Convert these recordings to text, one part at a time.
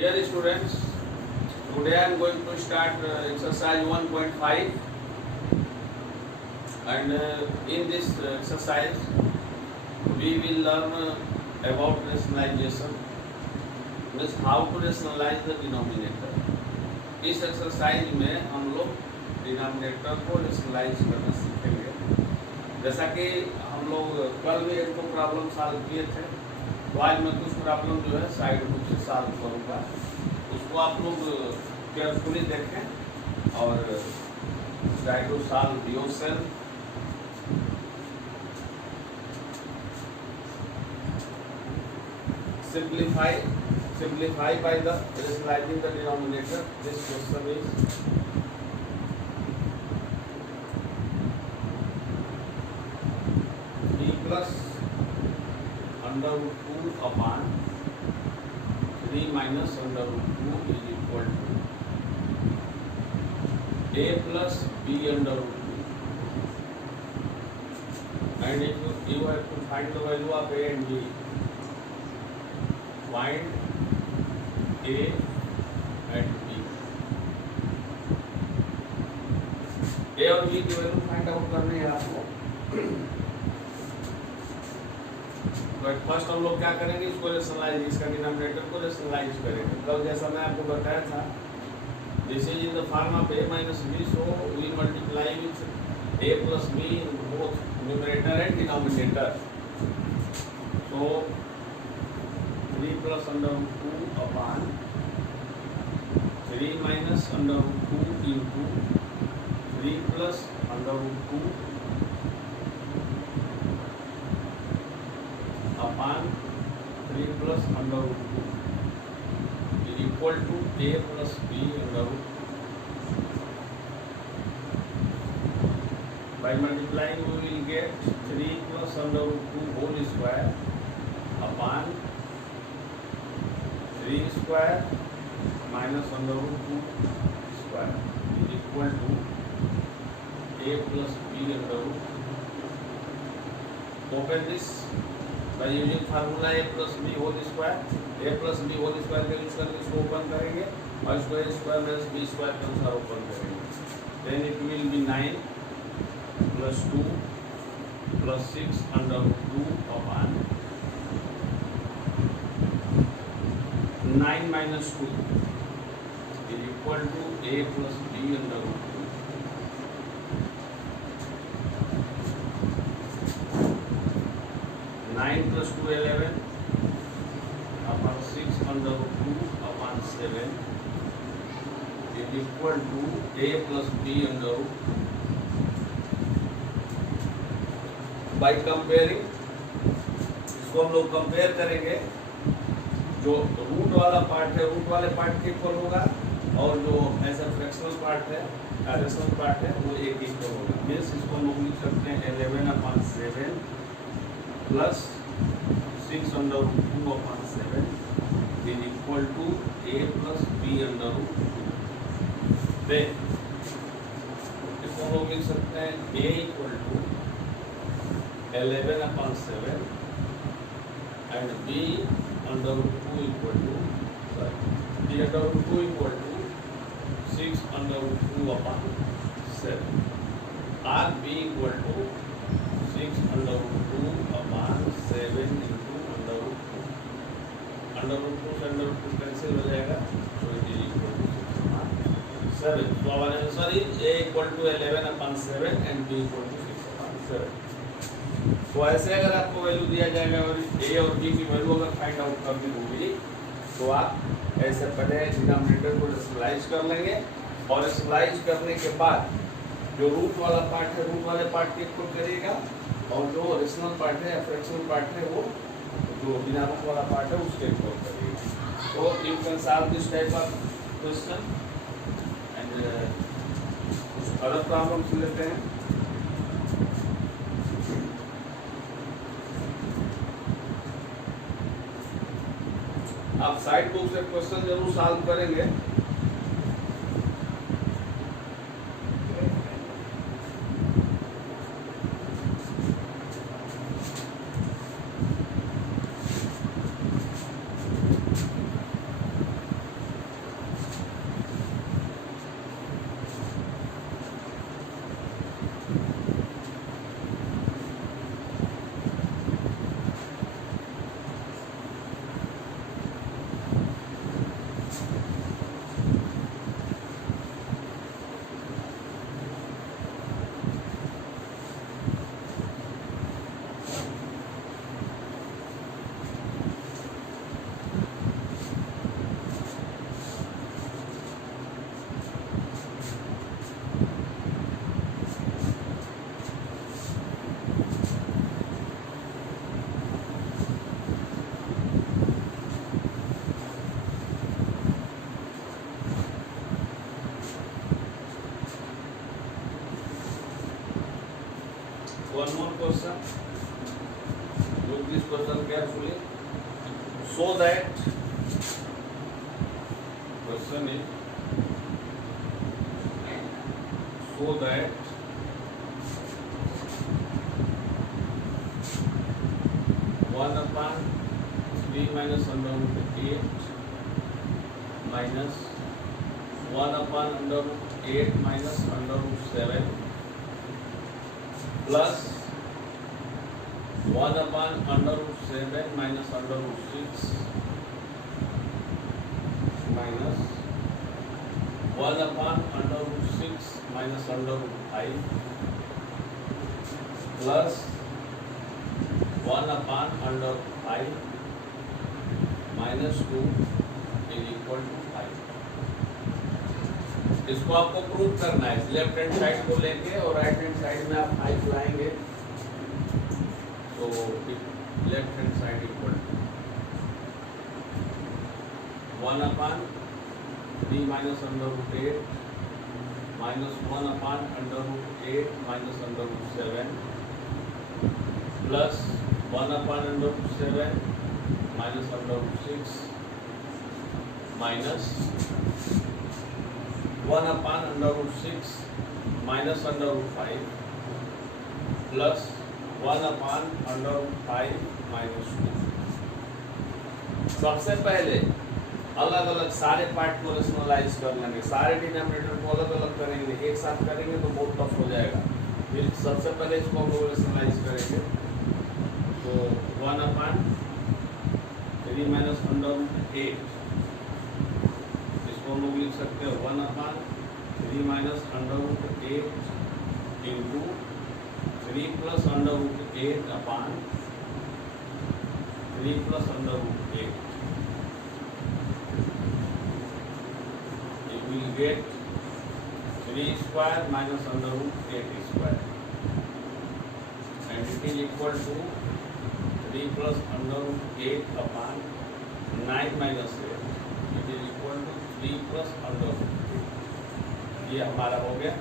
Dear students, today I am going to start exercise 1.5, and in this exercise we will learn about rationalization, means how to rationalize the denominator. इस exercise में हम लोग denominator को rationalise करना सीखेंगे। जैसा कि हम लोग कल भी एक दो प्रॉब्लम सॉल्व किए थे, तो आज मैं कुछ प्रॉब्लम जो है साइड बुक से सॉल्व करूँगा। उसको आप लोग केयरफुली देखें और try to solve yourself. Simplify by the rationalizing the denominator. This question is e plus under root 2 upon 3 minus under root 2 is equal to a plus b under root 2. And if you have to find the value of a and b, find a and b. a और b की value find out करनी है आपको। तो first हम लोग क्या करेंगे, इसको रेशनलाइज, इसका डिनोमिनेटर को रेशनलाइज करेंगे। कल जैसा मैं आपको बताया था, this is in the form of a minus b, so we multiply with a plus b in both numerator and denominator. So 3 plus under root 2 upon 3 minus under root 2 into 3 plus under root 2 upon 3 plus under root 2 is equal to a plus b under root 2. By multiplying we will get 3 plus under root 2 whole square upon 3 square minus under root 2 square is equal to a plus b under root 2. Open this by using formula a plus b whole square. a plus b whole square का use करके इसको open करेंगे और इसको a square minus b square के अनुसार open करेंगे। Then it will be 9 plus 2 plus 6 under root 2 upon 9 minus 2 is equal to a plus b under root 2. 9 plus 2 11 upon 6 under root 2 upon 7 is equal to a plus b under root 2. By comparing, इसको हम लोग compare करेंगे। जो root वाला part है root वाले part के equal होगा और जो ऐसा फ्रैक्शनल पार्ट है रेशनल पार्ट है वो एक इक्वल होगा। मीन्स इसको हम लोग लिख सकते हैं 11 upon 7 plus 6 under root 2 upon 7 is equal to a plus b under root 2. Then इसको हम लोग लिख सकते हैं a equal to 11 upon 7 and b under root 2 equal to, b under root 2 equal to 6 under root 2 upon 7, or b equal to 6 under root 2 upon 7 into under root 2. Under root 2 से under root 2 cancel हो जाएगा, so it is equal to 6 upon 7. So our answer is a equal to 11 upon 7 and b equal to 6 upon 7. तो ऐसे अगर आपको value दिया जाएगा और ए और बी की वैल्यू अगर फाइंड आउट करनी होगी तो आप ऐसे पहले डिनोमिनेटर को रेशनलाइज कर लेंगे और रेशनलाइज करने के बाद जो रूट वाला पार्ट है रूट वाले पार्ट के इक्वल करिएगा और जो रेशनल पार्ट है या फ्रैक्शनल पार्ट है वो जो बिना रूट वाला पार्ट है उसके इक्वल करिएगा। तो you can solve this type of question and कुछ अदर प्रॉब्लम्स लेते हैं। आप साइड बुक से क्वेश्चन जरूर सॉल्व करेंगे। one more question. Look this question carefully. So that question is so that one upon 3 minus under root 8 minus 1 upon under root 8 minus under root 7 plus 1 upon under root 7 minus under root 6 minus 1 upon under root 6 minus under root 5 plus 1 upon under root 5 minus 2 is equal to 5. इसको आपको prove करना है. Left hand side को लेके और right hand side में आप 5 लाएंगे तो left hand side equal to 1 upon 3 minus under root 8 minus 1 upon under root 8 minus under root 7 plus 1 upon under root 7 minus under root 6 minus 1 upon under root 6 minus under root 5 plus 1 upon under root 5 minus 2. सबसे पहले अलग अलग सारे part को rationalise कर लेंगे. सारे denominator को अलग अलग करेंगे. एक साथ करेंगे तो बहुत टफ हो जाएगा. फिर सबसे पहले इसको हम लोग रेशनलाइज करेंगे तो 1 upon 3 minus under root 8 इसको हम लोग लिख सकते हैं 1 upon 3 minus under root 8 into 3 plus under root 8 upon 3 plus under root 8. You will get 3 square minus under root 8 square and it is equal to 3 plus under root 8 upon 9 minus 8. It is equal to 3 plus under root 8. ये हमारा हो गया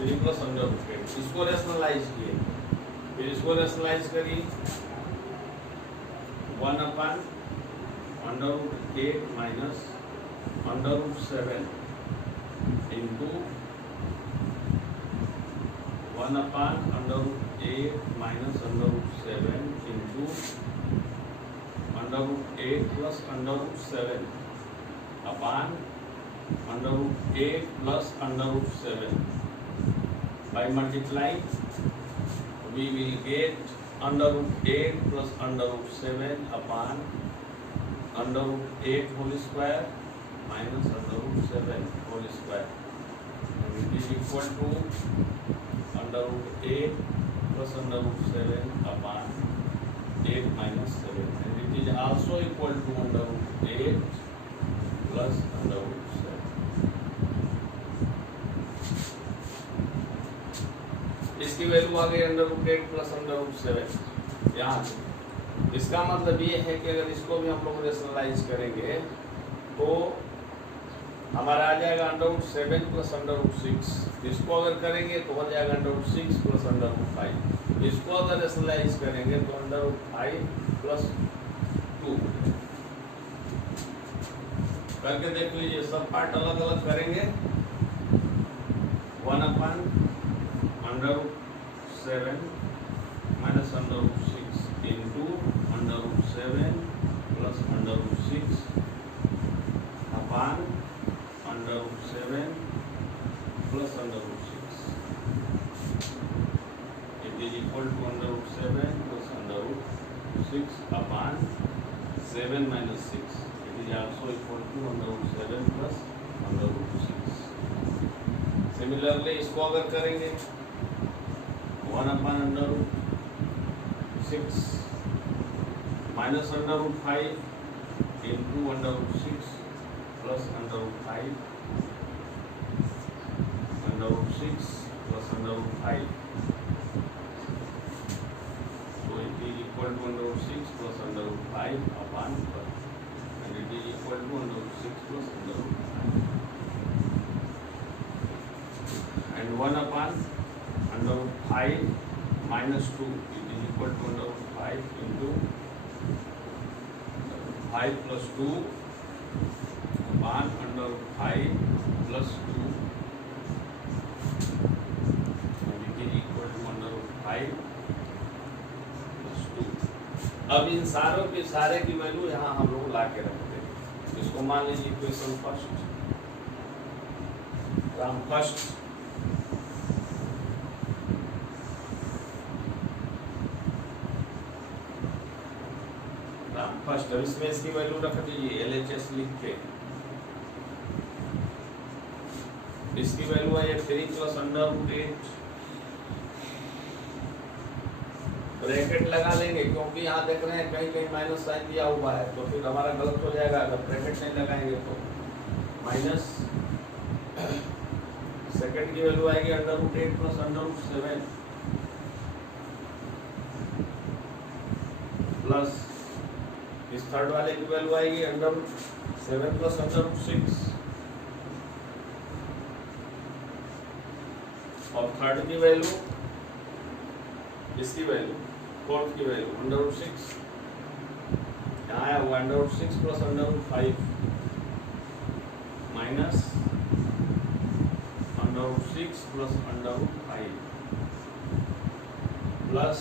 3 plus under root 8. इसको rationalise किए. फिर इसको rationalise करिए 1 upon under root 8 minus under root 7 into 1 upon under root 8 minus under root 7 into under root 8 plus under root 7 upon under root 8 plus under root 7. By multiplying, we will get under root 8 plus under root 7 upon under root 8 whole square minus under root 7 whole square. And it is equal to under root 8 plus under root 7 upon 8 minus 7. And it is also equal to under root 8 plus under root 7. इसकी value आ गई under root 8 plus under root 7 यहाँ से. इसका मतलब ये है कि अगर इसको भी हम लोग रेशनलाइज करेंगे तो हमारा आ जाएगा under root 7 plus under root 6. इसको अगर करेंगे तो हो जाएगा under root 6 plus under root 5. इसको अगर रेशनलाइज करेंगे तो अंडर रूट 5 प्लस 2 करके देख लीजिए. सब पार्ट अलग अलग करेंगे. 1 upon under root 7 minus under root 6 into under root 7 plus under root 6 upon under root 7 plus under root 6. It is equal to under root 7 plus under root 6 upon 7 minus 6. It is also equal to under root 7 plus under root 6. Similarly, इसको अगर करेंगे 1 upon under root 6 minus under root 5 into under root 6 plus under root 5 under root 6 plus under root 5. So it is equal to under root 6 plus under root 5 upon 12. And it is equal to under root 6 plus under root 5. And 1 upon under root 5 minus 2 it is equal to under root 5 into 5 plus 2 upon under root 5 plus 2 it is equal to under root 5 plus 2। अब इन सारों के सारे की value यहाँ हम लोग ला के रखते हैं। इसको मान लीजिए equation first, Ram first first. अब इसमें इसकी वैल्यू रख दीजिए LHS लिख के। इसकी वैल्यू है 3 प्लस अंडर रूट 8 ब्रैकेट लगा लेंगे, क्योंकि यहाँ देख रहे हैं कहीं कहीं माइनस साइन दिया हुआ है, तो फिर हमारा गलत हो जाएगा अगर ब्रैकेट नहीं लगाएंगे तो। माइनस सेकंड की वैल्यू आएगी under root 8 plus under root 7 plus इस थर्ड वाले की वैल्यू आएगी under root 7 plus under root 6 और थर्ड की वैल्यू, इसकी वैल्यू फोर्थ की वैल्यू अंडर रूट 6, यहाँ आया हुआ under root 6 plus under root 5 minus under root 6 plus under root 5 plus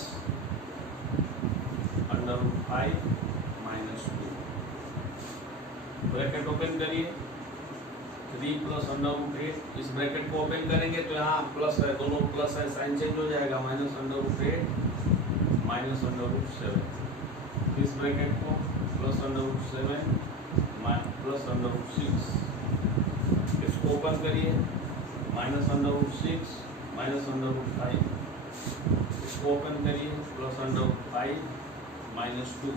under root 5 minus 2। Bracket open करिए, 3 प्लस अंडर रूट 8, इस bracket को ओपन करेंगे तो यहाँ प्लस है, दोनों प्लस है, साइन चेंज हो जाएगा, minus under root 8 minus under root 7। इस ब्रैकेट को plus under root 7 plus under root 6, इसको ओपन करिए, minus under root 6 minus under root 5, इसको ओपन करिए, प्लस अंडर रूट 5 माइनस 2,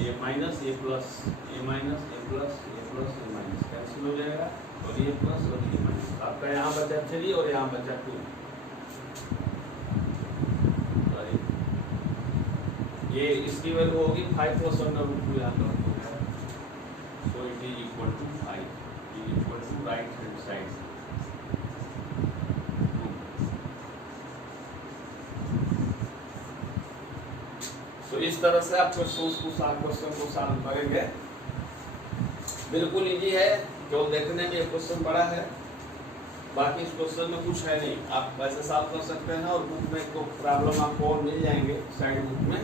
ये माइनस ये प्लस, ये माइनस ये प्लस, ये प्लस ये माइनस कैंसिल हो जाएगा, और ये प्लस और ये माइनस। आपका यहाँ बचा 3 और यहाँ बचा 2। ये इसकी वैल्यू होगी 5 प्लस अंडर रूट 2, यहाँ पर हो गया। So it is equal to 5, it is equal to right hand side. तो इस तरह से आप क्वेश्चन को सॉल्व करेंगे। बिल्कुल इजी है, जो देखने में ये क्वेश्चन बड़ा है, बाकी इस क्वेश्चन में कुछ है नहीं, आप वैसे सॉल्व कर सकते हैं। और बुक में तो प्रॉब्लम आपको और मिल जाएंगे साइड बुक में,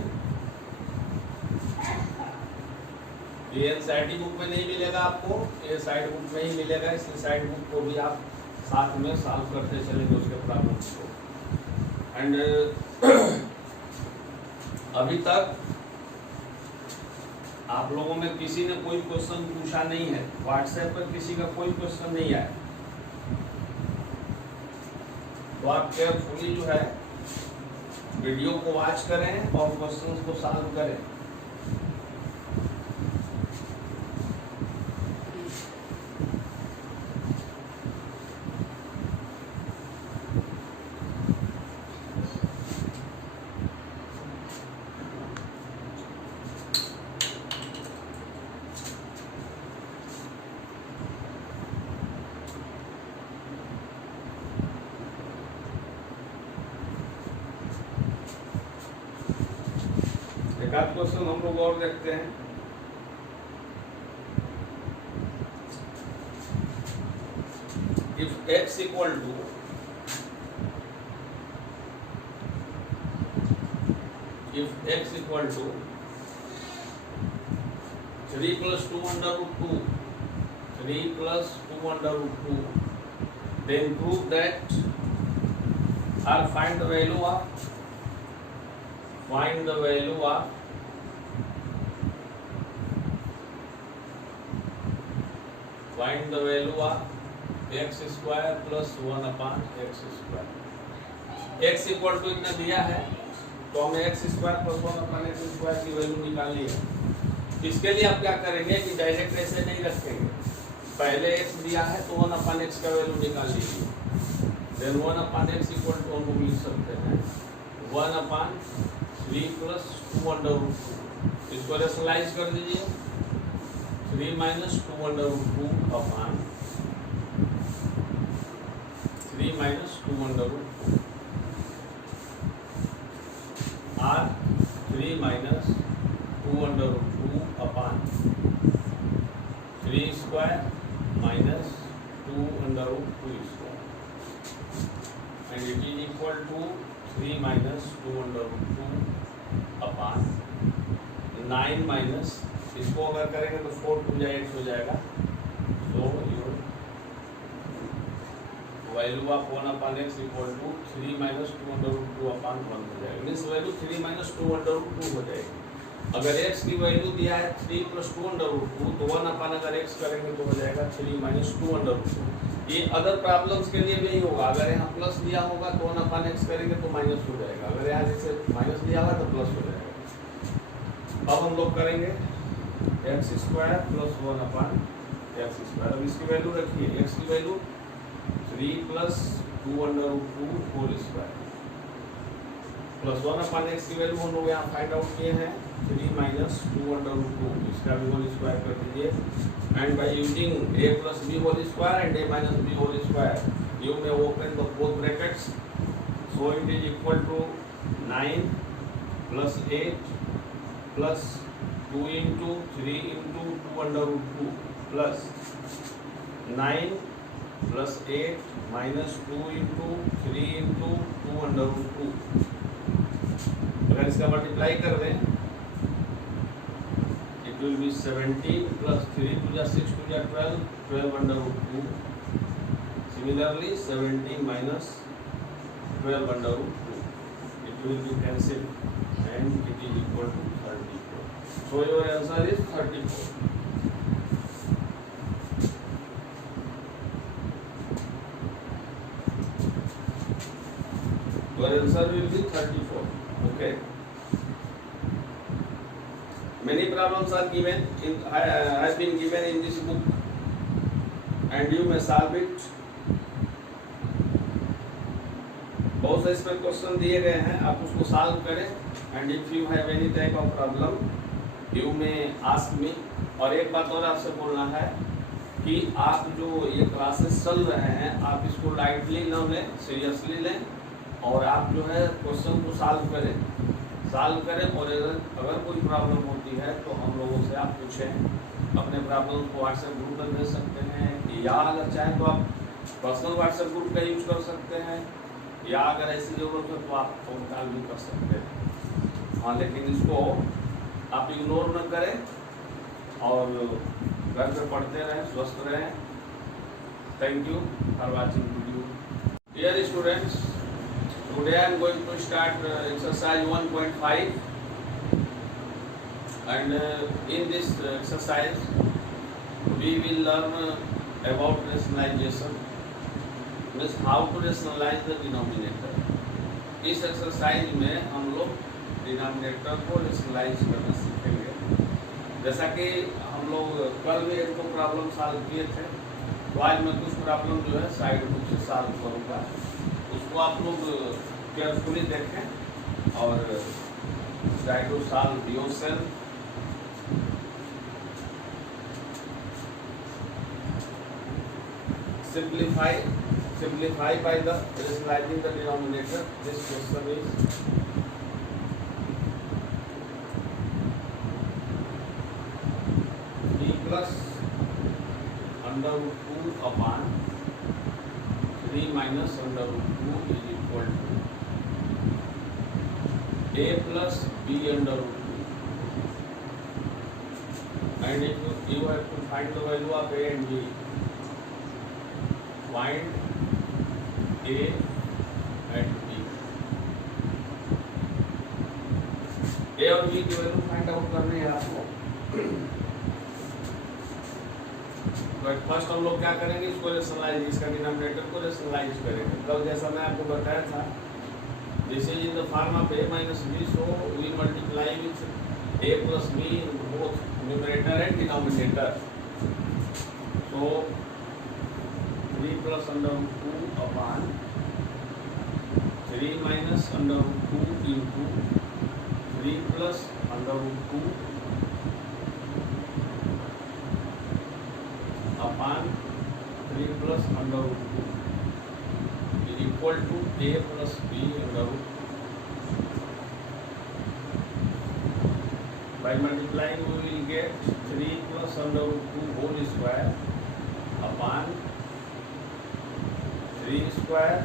ये एनसीईआरटी बुक में नहीं मिलेगा आपको, ये साइड बुक में ही मिलेगा। इसलिए साइड बुक को भी आप साथ में सॉल्व करते चलेंगे उसके प्रॉब्लम को। एंड अभी तक आप लोगों में किसी ने कोई क्वेश्चन पूछा नहीं है, व्हाट्सएप पर किसी का कोई क्वेश्चन नहीं आया, तो आप केयरफुली जो है वीडियो को वॉच करें और क्वेश्चंस को सॉल्व करें। एक आध क्वेश्चन हम लोग और देखते हैं। If x equal to equal to 3 plus 2 under root 2, 3 plus 2 under root 2, then prove that or find the value of find the value of x square plus 1 upon x square। x equal to इतना दिया है तो हमें x square plus 1 upon x square की value निकालनी है। इसके लिए आप क्या करेंगे कि डायरेक्ट ऐसे नहीं रखेंगे, पहले x दिया है तो 1 अपॉन x का वैल्यू निकाल लीजिए, then 1 upon x equal to हम लोग लिख सकते हैं 1 अपॉन 3 प्लस 2 अंडर रूट 2, इसको रेशनलाइज कर दीजिए, 3 minus 2 under root 2 upon 3 minus 2 under root 2। minus 2 under root 2 square, and it is equal to 3 minus 2 under root 2 upon 9 minus, इसको अगर करेंगे तो 4 2 या 8 हो जाएगा, so your value of 1 upon x equal to 3 minus 2 under root 2 upon 1 हो जाएगा, means value 3 minus 2 under root 2 हो जाएगी। अगर x की वैल्यू दिया है 3 plus 2 under root 2, तो 1 अपन अगर x करेंगे तो हो जाएगा 3 minus 2 under root 2। ये अदर प्रॉब्लम्स के लिए भी यही होगा, अगर यहाँ प्लस दिया होगा तो 1 अपन x करेंगे तो माइनस हो जाएगा, अगर यहाँ जैसे माइनस दिया हुआ तो प्लस हो जाएगा। अब हम लोग करेंगे x square plus 1 upon x square. अब इसकी वैल्यू रखिए, x की value 3 plus 2 under root 2 whole square plus 1 upon x की वैल्यू हम लोग यहाँ फाइंड आउट किए हैं 3 minus 2 under root 2, इसका भी होल स्क्वायर कर दीजिए, and by using a plus b whole square and a minus b whole square, you में open the both brackets, so it is equal to 9 plus 8 plus 2 into 3 into 2 under root 2 plus 9 plus 8 minus 2 into 3 into 2 under root 2। अगर इसका multiply कर दें, it will be 17 plus 3 to the 6 to the 12, 12 under root 2। Similarly 17 minus 12 under root 2, it will be cancelled and it is equal to 34। So your answer is 34। Your answer will be 34. Okay. Many problems are given has been given in this book, and you may solve it. बहुत से इसमें question दिए गए हैं, आप उसको solve करें, and if you have any type of problem you may ask me. और एक बात और आपसे बोलना है कि आप जो ये क्लासेस चल रहे हैं आप इसको लाइटली न लें, सीरियसली लें, और आप जो है क्वेश्चन को सॉल्व करें और अगर कोई प्रॉब्लम होती है तो हम लोगों से आप पूछें, अपने प्रॉब्लम को व्हाट्सएप ग्रुप में भेज सकते हैं, या अगर चाहें तो आप पर्सनल व्हाट्सएप ग्रुप का यूज कर सकते हैं, या अगर ऐसी ज़रूरत है तो आप फोन कॉल भी कर सकते हैं। हाँ, लेकिन इसको आप इग्नोर न करें और घर पे पढ़ते रहें, स्वस्थ रहें। Thank you for watching video. Dear students, today I am going to start exercise 1.5, and in this exercise we will learn about rationalization, means how to rationalize the denominator। इस एक्सरसाइज में हम लोग डिनोमिनेटर को rationalise करना सीखेंगे। जैसा कि हम लोग कल भी एक दो प्रॉब्लम सॉल्व किए थे, तो आज मैं कुछ प्रॉब्लम जो है साइड बुक से सॉल्व करूँगा, उसको आप लोग केयरफुली देखें और try to solve yourself. Simplify by the rationalizing the denominator. This question is b plus under root 2 upon 3 minus under root 2 is equal to a plus b under root 2, and if you have to find the value of a and b, find a and b। a और b की value find out करनी है आपको। But first हम लोग क्या करेंगे, इसको रेशनलाइज, इसका डिनोमिनेटर को रेशनलाइज करेंगे। कल जैसा मैं आपको बताया था, this is in the form of a minus b, so we multiply with a plus b in both numerator and denominator। So 3 plus under root 2 upon 3 minus under root 2 into 3 plus under root 2 upon 3 plus under root 2 is equal to a plus b under root 2। By multiplying we will get 3 plus under root 2 whole square 3 square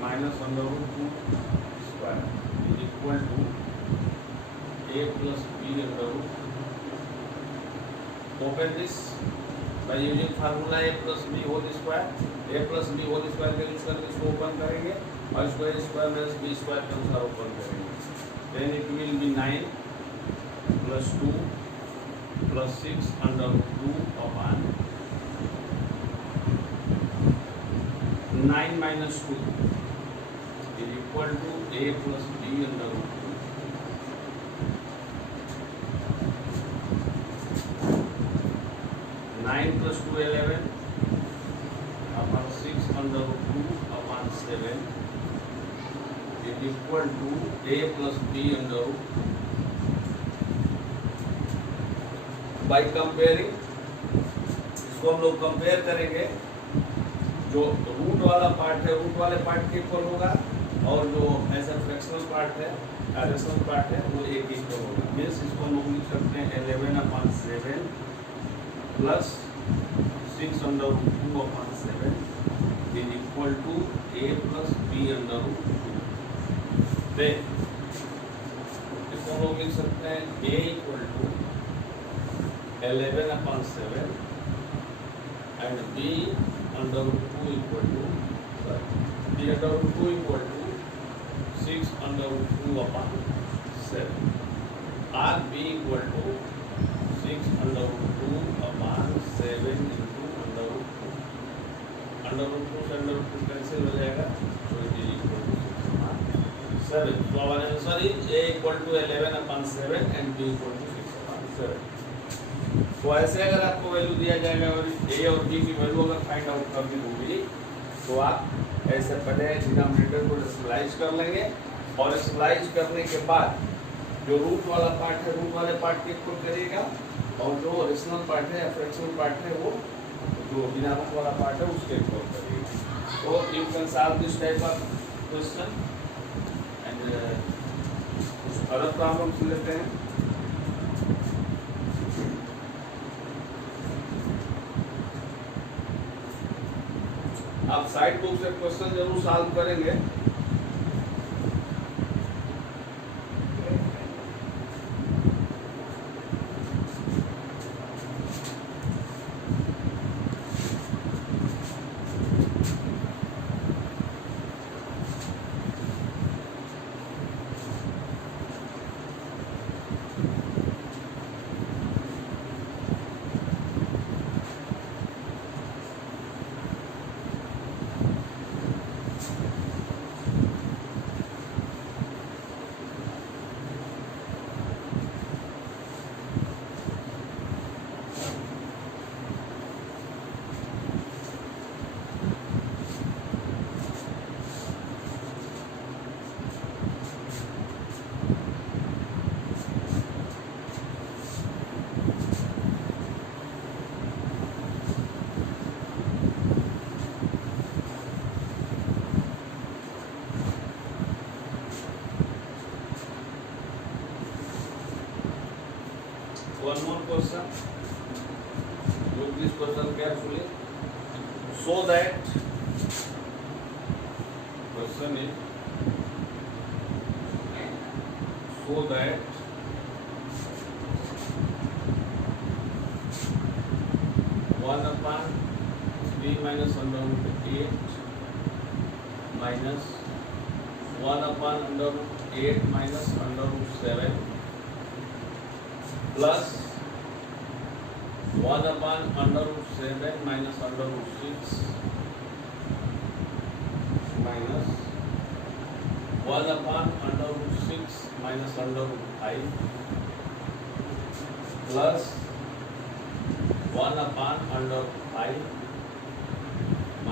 minus under root 2 square is equal to a plus b under root. Open this by using formula a plus b whole square. a plus b whole square का use करके इसको open करेंगे और इसको a square minus b square के अनुसार open करेंगे. Then it will be 9 plus 2 plus 6 under root 2 upon 9 minus 2 is equal to a plus b under root 2. 9 plus 2 11 upon 6 under root 2 upon 7 is equal to a plus b under root 2. By comparing, इसको हम लोग compare करेंगे. जो root वाला part है root वाले part के equal होगा और जो ऐसा फ्रैक्शनल पार्ट है रेशनल पार्ट है वो एक इक्वल होगा. मीन्स इसको हम लोग लिख सकते हैं 11 upon 7 plus 6 under root 2 upon 7 is equal to a plus b under root 2. Then इसको हम लोग लिख सकते हैं a equal to 11 upon 7 and b under root 2 equal to b under root 2 equal to 6 under root 2 upon 7 or b equal to 6 under root 2 upon 7 into under root 2. Under root 2 से under root 2 cancel हो जाएगा so it is equal to 6 upon 7. So our answer is a equal to 11 upon 7 and b equal to 6 upon 7. तो ऐसे अगर आपको value दिया जाएगा और ए और बी की वैल्यू अगर फाइंड आउट करनी होगी तो आप ऐसे पहले डिनोमिनेटर को रेशनलाइज कर लेंगे और रेशनलाइज करने के बाद जो रूट वाला पार्ट है रूट वाले पार्ट के इक्वल करिएगा और जो रेशनल पार्ट है या फ्रैक्शनल पार्ट है वो जो बिना रूट वाला पार्ट है उसके इक्वल करिएगा. तो you can solve this type of question and कुछ अदर प्रॉब्लम्स लेते हैं. आप साइड बुक से क्वेश्चन जरूर सॉल्व करेंगे. One more question. Look this question carefully. So that question is so that one upon 3 minus under root 8 minus 1 upon under root 8 minus under root 7 plus 1 upon under root 7 minus under root 6 minus 1 upon under root 6 minus under root 5 plus 1 upon under root 5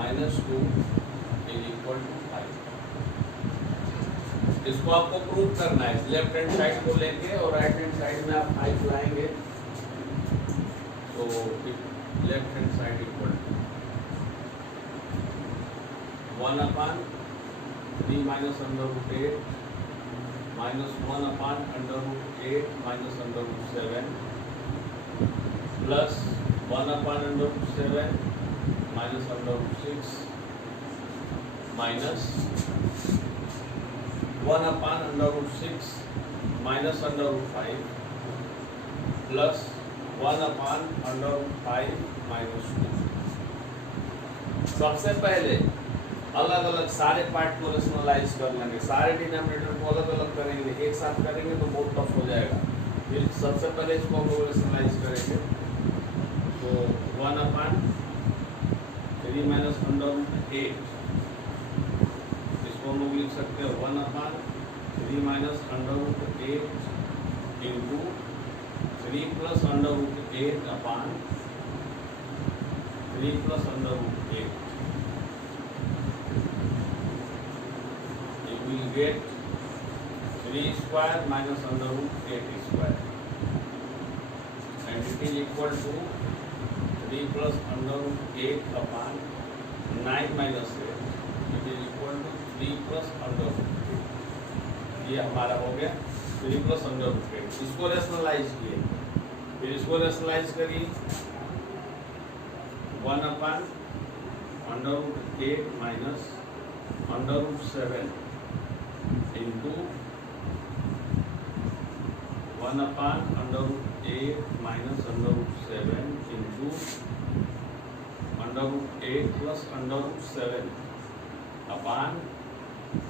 minus 2 is equal to 5. इसको आपको prove करना है. Left hand side को लेके और right hand side में आप 5 लाएंगे तो left hand side equal to 1 upon 3 minus under root 8 minus 1 upon under root 8 minus under root 7 plus 1 upon under root 7 minus under root 6 minus 1/√6 minus √5 plus 1/√5 minus 2। सबसे पहले अलग अलग सारे पार्ट को रेशनलाइज कर लेंगे, सारे डिनोमिनेटर को अलग अलग करेंगे, एक साथ करेंगे तो बहुत टफ हो जाएगा। फिर सबसे पहले इसको हम लोग रेशनलाइज करेंगे, तो 1/3 माइनस √8, इसको हम लोग लिख सकते हैं 1/3 minus √8 into 3 plus √8 upon 3 plus √8। will get 3 square minus √8 square, and it is equal to 3 plus √8 upon 9 minus 8, it is equal to 3 plus √8। ये हमारा हो गया 3 plus √8। इसको रेशनलाइज किए, फिर इसको रेशनलाइज करिए 1/√8 minus √7 into 1/√8 minus √7 into √8 plus √7 upon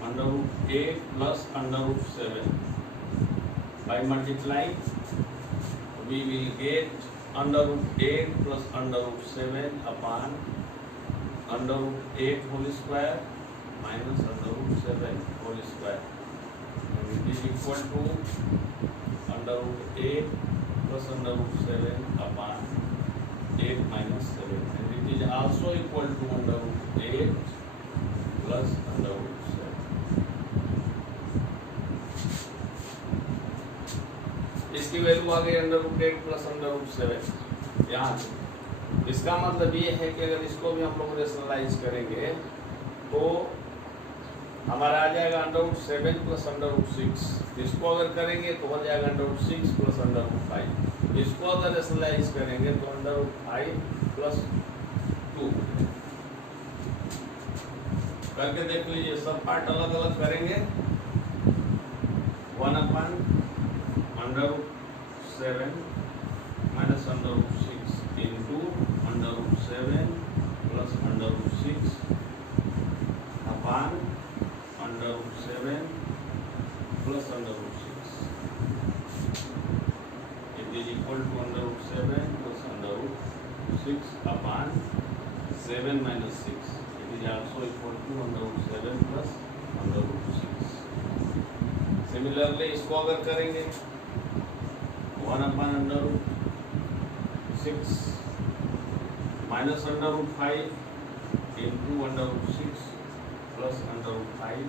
√8 plus √7 by multiplying we will get √8 plus √7 upon √8 whole square minus √7 whole square, and it is equal to √8 plus √7 upon 8 minus 7, and it is also equal to √8 plus √7। इसकी value आ गई √8 plus √7 यहाँ से। इसका मतलब ये है कि अगर इसको भी हम लोग रेशनलाइज करेंगे तो हमारा आ जाएगा √7 प्लस √6। इसको अगर करेंगे तो हो जाएगा √6 प्लस √5। इसको अगर रेशनलाइज करेंगे तो √5 प्लस 2 करके देख लीजिए। सब पार्ट अलग अलग करेंगे। 1/√7 minus √6 into √7 plus √6 upon √7 plus √6, it is equal to √7 plus √6 upon 7 minus 6, it is also equal to √7 plus √6। Similarly इसको अगर करेंगे 1/√6 minus √5 into √6 plus √5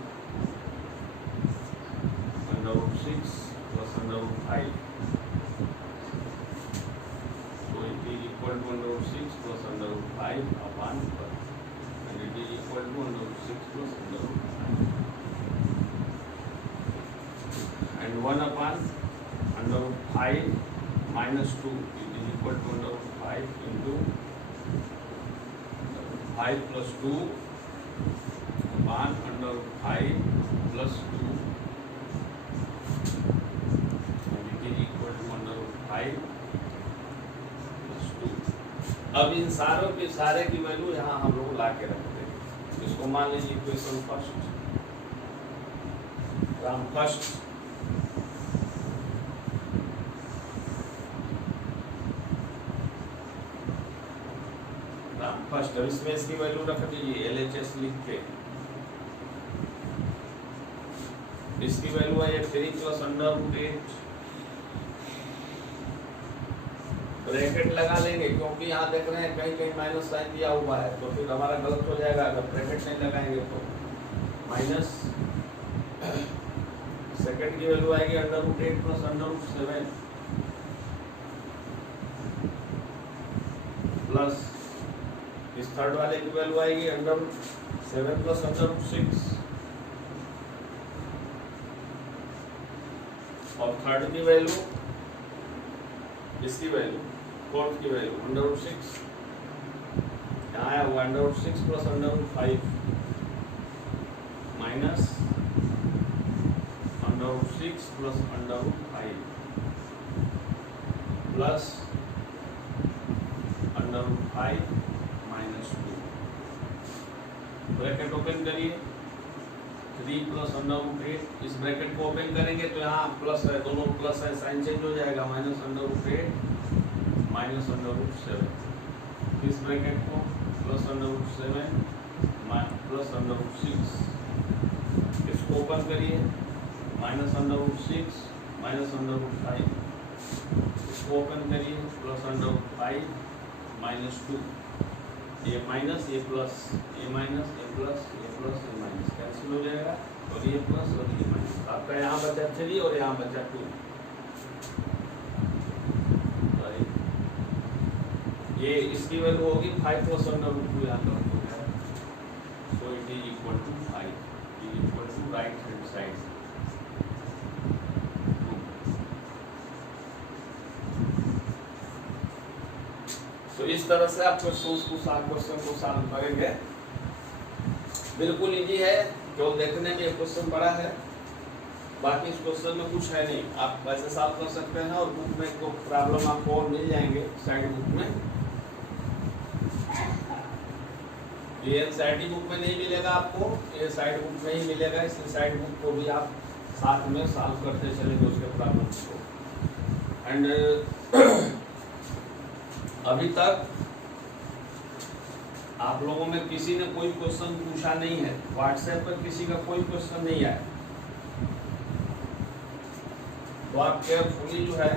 √6 plus √5, so it is equal to √6 plus √5 upon 1, and it is equal to √6 plus √5, and 1/√5 minus 2, it is equal to √5 into 5 plus 2 upon √5 plus 2, and it is equal to √5 plus 2। अब इन सारों के सारे की value यहाँ हम लोग ला के रखते हैं। इसको मान लीजिए equation first, Ram first first. अब इसमें इसकी वैल्यू रख दीजिए LHS लिख के। इसकी वैल्यू है 3 प्लस √8, ब्रैकेट लगा लेंगे क्योंकि यहाँ देख रहे हैं कहीं कहीं माइनस साइन दिया हुआ है, तो फिर हमारा गलत हो जाएगा अगर ब्रैकेट नहीं लगाएंगे तो। माइनस सेकंड की वैल्यू आएगी √8 प्लस √7 प्लस इस थर्ड वाले की वैल्यू आएगी √7 प्लस √6, और थर्ड की वैल्यू इसकी वैल्यू फोर्थ की वैल्यू √6 यहाँ आया हुआ √6 plus √5 minus √6 plus √5 plus √5 minus 2। Bracket open करिए, 3 प्लस √8, इस ब्रैकेट को ओपन करेंगे तो यहाँ प्लस है, दोनों प्लस है, साइन चेंज हो जाएगा, माइनस √8 माइनस √7। इस ब्रैकेट को प्लस √7 प्लस √6, इसको ओपन करिए, माइनस √6 माइनस √5, इसको ओपन करिए, प्लस √5 माइनस 2, ये माइनस ये प्लस, ये माइनस ये प्लस ये प्लस ये माइनस कैंसिल हो जाएगा, और ये प्लस और ये माइनस, आपका यहाँ बचा 3 और यहाँ बचा 2। ये इसकी वैल्यू होगी 5 प्लस √2 यहाँ पर हो गया, so it is equal to 5, it is equal to right hand side. तो इस तरह से आप क्वेश्चन को सॉल्व करेंगे। बिल्कुल इजी है, जो देखने में ये क्वेश्चन बड़ा है, बाकी इस क्वेश्चन में कुछ है नहीं, आप वैसे सॉल्व कर सकते हैं। और बुक में को प्रॉब्लम आपको और मिल जाएंगे साइड बुक में, ये एनसीईआरटी बुक में नहीं मिलेगा आपको, ये साइड बुक में ही मिलेगा, इसलिए साइड बुक को भी आप साथ में सॉल्व करते चलेंगे उसके प्रॉब्लम को। एंड अभी तक आप लोगों में किसी ने कोई क्वेश्चन पूछा नहीं है, व्हाट्सएप पर किसी का कोई क्वेश्चन नहीं आया, तो आप केयरफुली जो है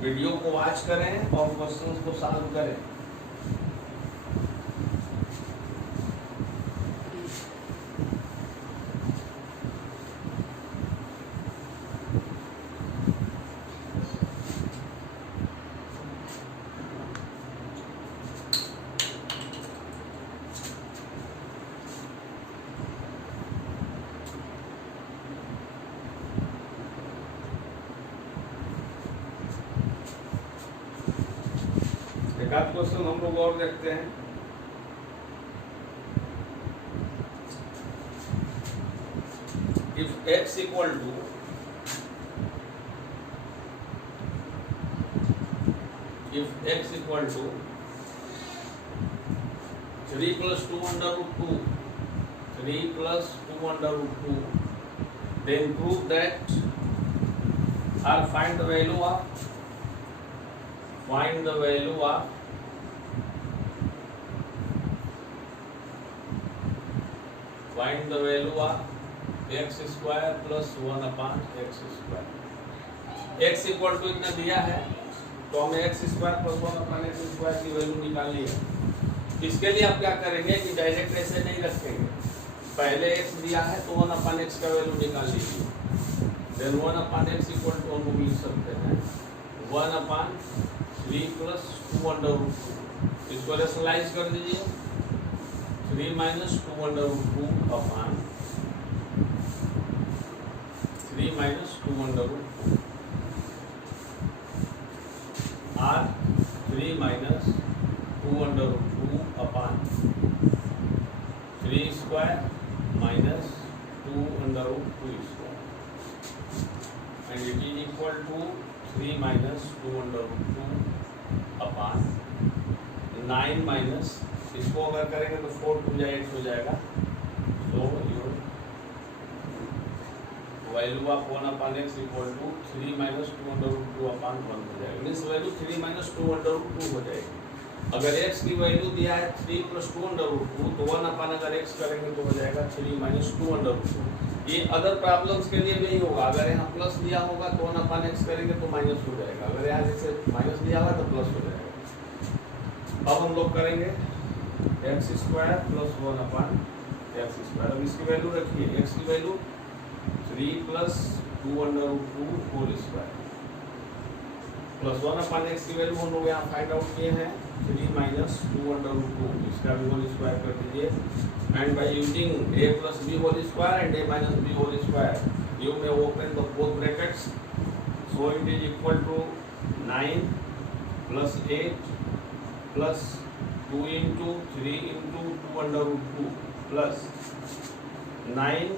वीडियो को वॉच करें और क्वेश्चंस को सॉल्व करें। एक क्वेश्चन हम लोग और देखते हैं। If x equal to x equal to 3 plus 2 √2, 3 plus 2 √2, then prove that or find the value of x square plus 1/x²। x equal to इतना दिया है, तो हमें x स्क्वायर प्लस 1/x² की वैल्यू निकालनी है। इसके लिए आप क्या करेंगे कि डायरेक्ट ऐसे नहीं रखेंगे, पहले x दिया है तो 1/x का वैल्यू निकाल लीजिए, देन 1/x इक्वल टू हम लिख सकते हैं 1/3 प्लस 2 √2, इसको रेशनलाइज कर दीजिए, 3 माइनस 2 √2 अपॉन 3 माइनस 2 √2 और 3 minus 2 √2 upon 3 square minus 2 √2 square, and it is equal to 3 minus 2 √2 upon 9 minus, इसको अगर करेंगे तो 4 2 या 8 हो जाएगा, so your value of 1/x equal to 3 minus 2 √2 upon 1 हो जाएगा, मीन्स वैल्यू 3 माइनस 2 √2 हो जाएगी। अगर x की वैल्यू दिया है 3 प्लस 2 √2, तो 1 अगर x करेंगे तो हो जाएगा 3 माइनस 2 √2। ये अदर प्रॉब्लम्स के लिए नहीं होगा, अगर यहाँ प्लस दिया होगा तो 1/x करेंगे तो माइनस हो जाएगा, अगर यहाँ जैसे माइनस दिया हुआ तो प्लस हो जाएगा। अब हम लोग करेंगे x² प्लस 1/x²। अब इसकी वैल्यू रखिए, x की value 3 plus 2 √2 whole square plus 1/x की वैल्यू हम लोग यहाँ फाइंड आउट किए हैं 3 माइनस 2 √2, इसका भी होल स्क्वायर कर दीजिए, and by using a plus b whole square and a minus b whole square, you may open the both brackets, so it is equal to 9 plus 8 plus 2 into 3 into 2 √2 plus 9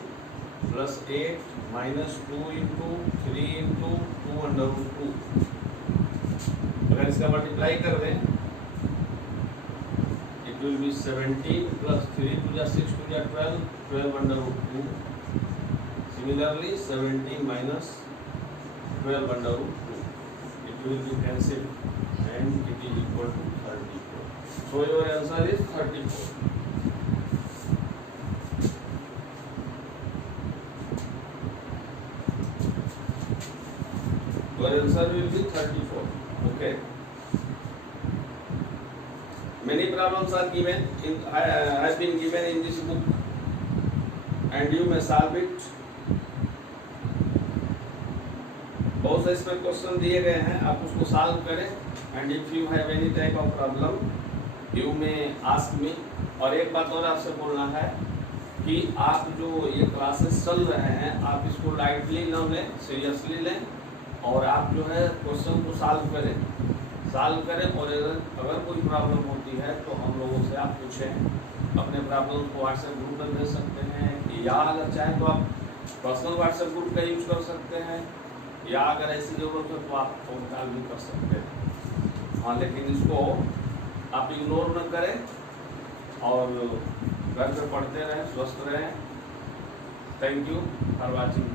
plus 8 minus 2 into 3 into 2√2। अगर इसका multiply कर दें it will be 17 plus 3 2 जा 6 2 जा 12 12√2। Similarly 17 minus 12√2 it will be cancelled and it is equal to 34. So your answer is 34. Your answer will be 34. Okay. Many problems are given have been given in this book and you may solve it. बहुत से इसमें question दिए गए हैं, आप उसको solve करें and if you have any type of problem you में आस्क मी। और एक बात और आपसे बोलना है कि आप जो ये क्लासेस चल रहे हैं आप इसको लाइटली न लें, सीरियसली लें और आप जो है क्वेश्चन को सॉल्व करें और अगर कोई प्रॉब्लम होती है तो हम लोगों से आप पूछें। अपने प्रॉब्लम को व्हाट्सएप ग्रुप में भेज सकते हैं या अगर चाहें तो आप पर्सनल व्हाट्सएप ग्रुप का यूज कर सकते हैं या अगर ऐसी जरूरत हो तो आप फोन कॉल भी कर सकते हैं। हाँ, लेकिन इसको आप इग्नोर न करें और घर पे पढ़ते रहें, स्वस्थ रहें। Thank you for watching.